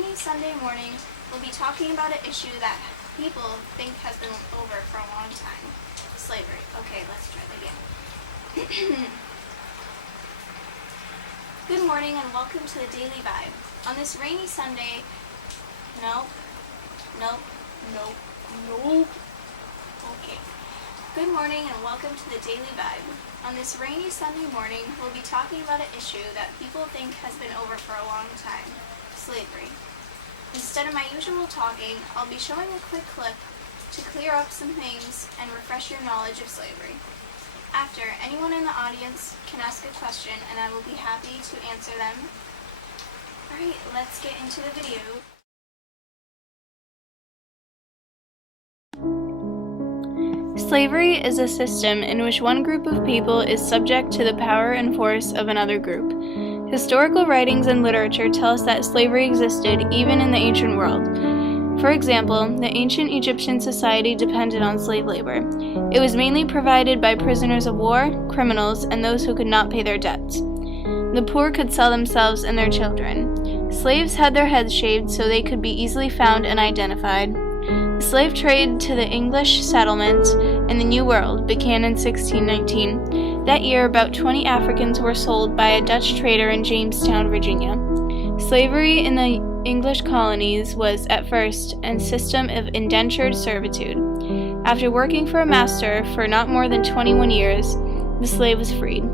rainy Sunday morning, we'll be talking about an issue that people think has been over for a long time. Slavery. Okay, let's try that again. Good morning and welcome to the Daily Vibe. On this rainy Sunday, nope. Okay. Good morning and welcome to the Daily Vibe. On this rainy Sunday morning, we'll be talking about an issue that people think has been over for a long time. Slavery. Instead of my usual talking, I'll be showing a quick clip to clear up some things and refresh your knowledge of slavery. After, anyone in the audience can ask a question and I will be happy to answer them. Alright, let's get into the video. Slavery is a system in which one group of people is subject to the power and force of another group. Historical writings and literature tell us that slavery existed even in the ancient world. For example, the ancient Egyptian society depended on slave labor. It was mainly provided by prisoners of war, criminals, and those who could not pay their debts. The poor could sell themselves and their children. Slaves had their heads shaved so they could be easily found and identified. The slave trade to the English settlements in the New World began in 1619. That year, about 20 Africans were sold by a Dutch trader in Jamestown, Virginia. Slavery in the English colonies was, at first, a system of indentured servitude. After working for a master for not more than 21 years, the slave was freed.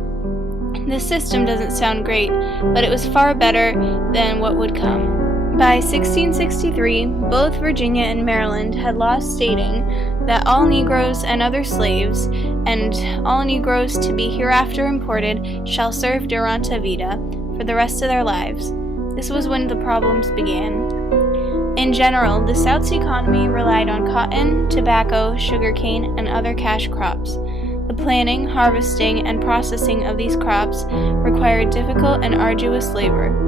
This system doesn't sound great, but it was far better than what would come. By 1663, both Virginia and Maryland had laws stating that all Negroes and other slaves, and all Negroes to be hereafter imported, shall serve durante vita for the rest of their lives. This was when the problems began. In general, the South's economy relied on cotton, tobacco, sugarcane, and other cash crops. The planting, harvesting, and processing of these crops required difficult and arduous labor.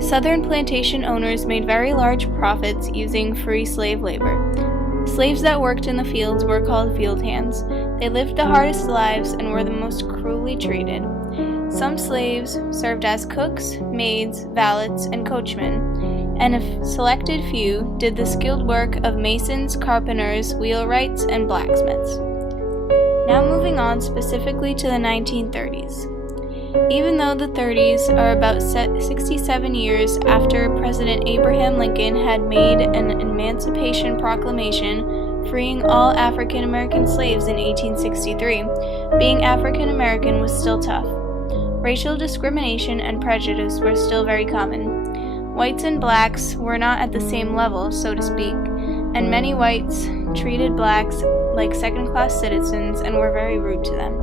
Southern plantation owners made very large profits using free slave labor. Slaves that worked in the fields were called field hands. They lived the hardest lives and were the most cruelly treated. Some slaves served as cooks, maids, valets, and coachmen, and a selected few did the skilled work of masons, carpenters, wheelwrights, and blacksmiths. Now moving on specifically to the 1930s. Even though the 30s are about 67 years after President Abraham Lincoln had made an Emancipation Proclamation freeing all African American slaves in 1863, being African American was still tough. Racial discrimination and prejudice were still very common. Whites and blacks were not at the same level, so to speak, and many whites treated blacks like second-class citizens and were very rude to them.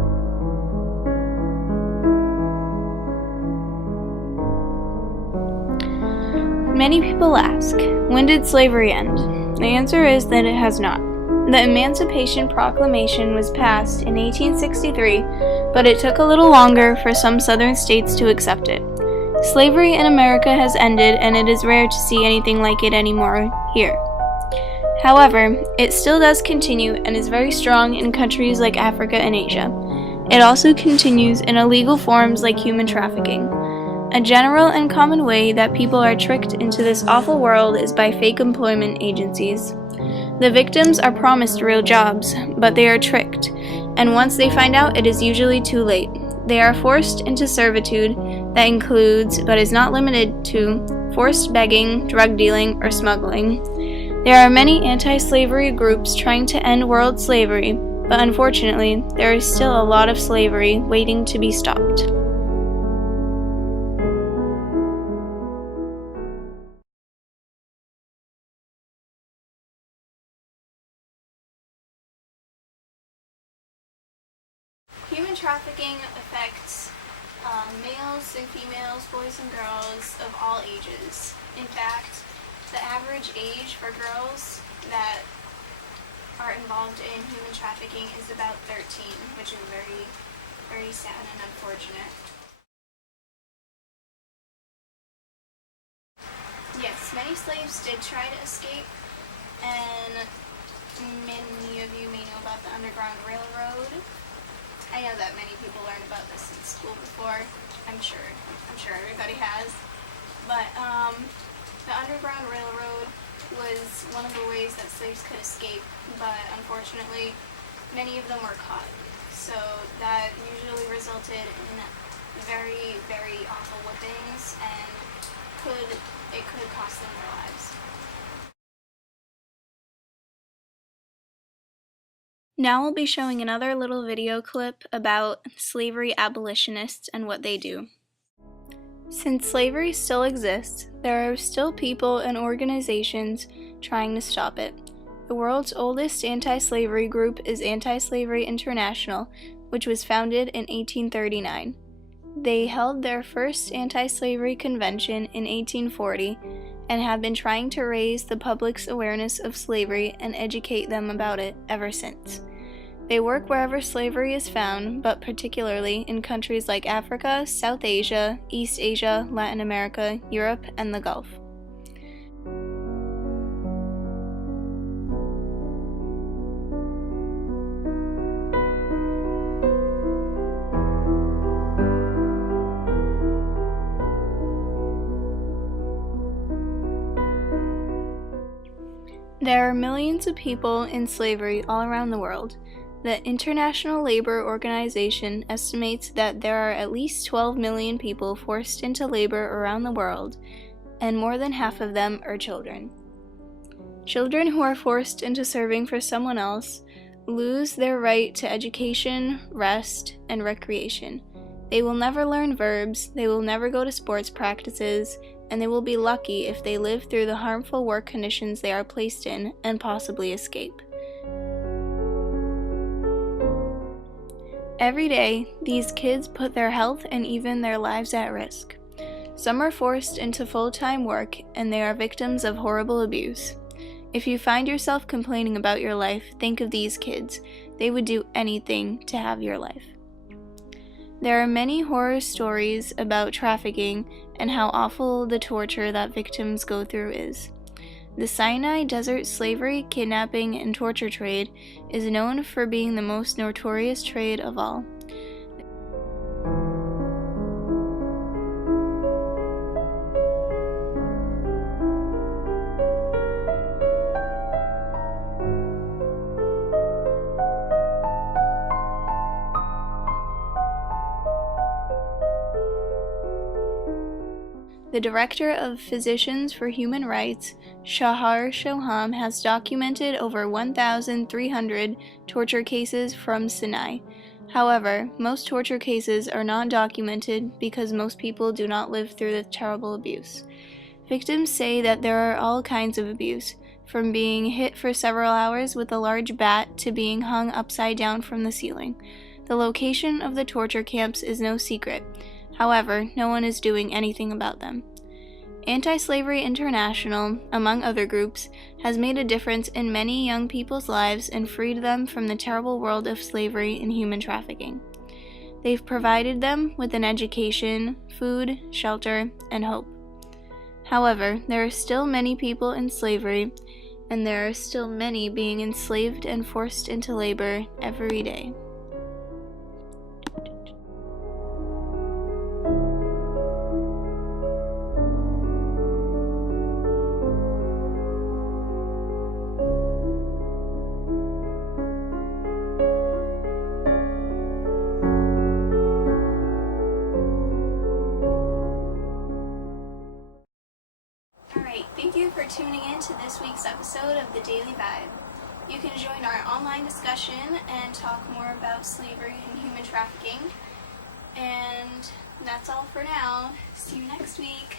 Many people ask, when did slavery end? The answer is that it has not. The Emancipation Proclamation was passed in 1863, but it took a little longer for some southern states to accept it. Slavery in America has ended, and it is rare to see anything like it anymore here. However, it still does continue and is very strong in countries like Africa and Asia. It also continues in illegal forms like human trafficking. A general and common way that people are tricked into this awful world is by fake employment agencies. The victims are promised real jobs, but they are tricked, and once they find out, it is usually too late. They are forced into servitude that includes, but is not limited to, forced begging, drug dealing, or smuggling. There are many anti-slavery groups trying to end world slavery, but unfortunately, there is still a lot of slavery waiting to be stopped. Human trafficking affects males and females, boys and girls of all ages. In fact, the average age for girls that are involved in human trafficking is about 13, which is very, very sad and unfortunate. Yes, many slaves did try to escape, and many of you may know about the Underground Railroad. I know that many people learned about this in school before. I'm sure everybody has. But The Underground Railroad was one of the ways that slaves could escape, but unfortunately, many of them were caught. So that usually resulted in very, very awful whippings, and it could cost them their lives. Now we'll be showing another little video clip about slavery abolitionists and what they do. Since slavery still exists, there are still people and organizations trying to stop it. The world's oldest anti-slavery group is Anti-Slavery International, which was founded in 1839. They held their first anti-slavery convention in 1840 and have been trying to raise the public's awareness of slavery and educate them about it ever since. They work wherever slavery is found, but particularly in countries like Africa, South Asia, East Asia, Latin America, Europe, and the Gulf. There are millions of people in slavery all around the world. The International Labor Organization estimates that there are at least 12 million people forced into labor around the world, and more than half of them are children. Children who are forced into serving for someone else lose their right to education, rest, and recreation. They will never learn verbs, they will never go to sports practices, and they will be lucky if they live through the harmful work conditions they are placed in and possibly escape. Every day, these kids put their health and even their lives at risk. Some are forced into full-time work, and they are victims of horrible abuse. If you find yourself complaining about your life, think of these kids. They would do anything to have your life. There are many horror stories about trafficking and how awful the torture that victims go through is. The Sinai Desert slavery, kidnapping, and torture trade is known for being the most notorious trade of all. The director of Physicians for Human Rights, Shahar Shoham, has documented over 1,300 torture cases from Sinai. However, most torture cases are not documented because most people do not live through the terrible abuse. Victims say that there are all kinds of abuse, from being hit for several hours with a large bat to being hung upside down from the ceiling. The location of the torture camps is no secret. However, no one is doing anything about them. Anti-Slavery International, among other groups, has made a difference in many young people's lives and freed them from the terrible world of slavery and human trafficking. They've provided them with an education, food, shelter, and hope. However, there are still many people in slavery, and there are still many being enslaved and forced into labor every day. Thank you for tuning in to this week's episode of The Daily Vibe. You can join our online discussion and talk more about slavery and human trafficking. And that's all for now. See you next week.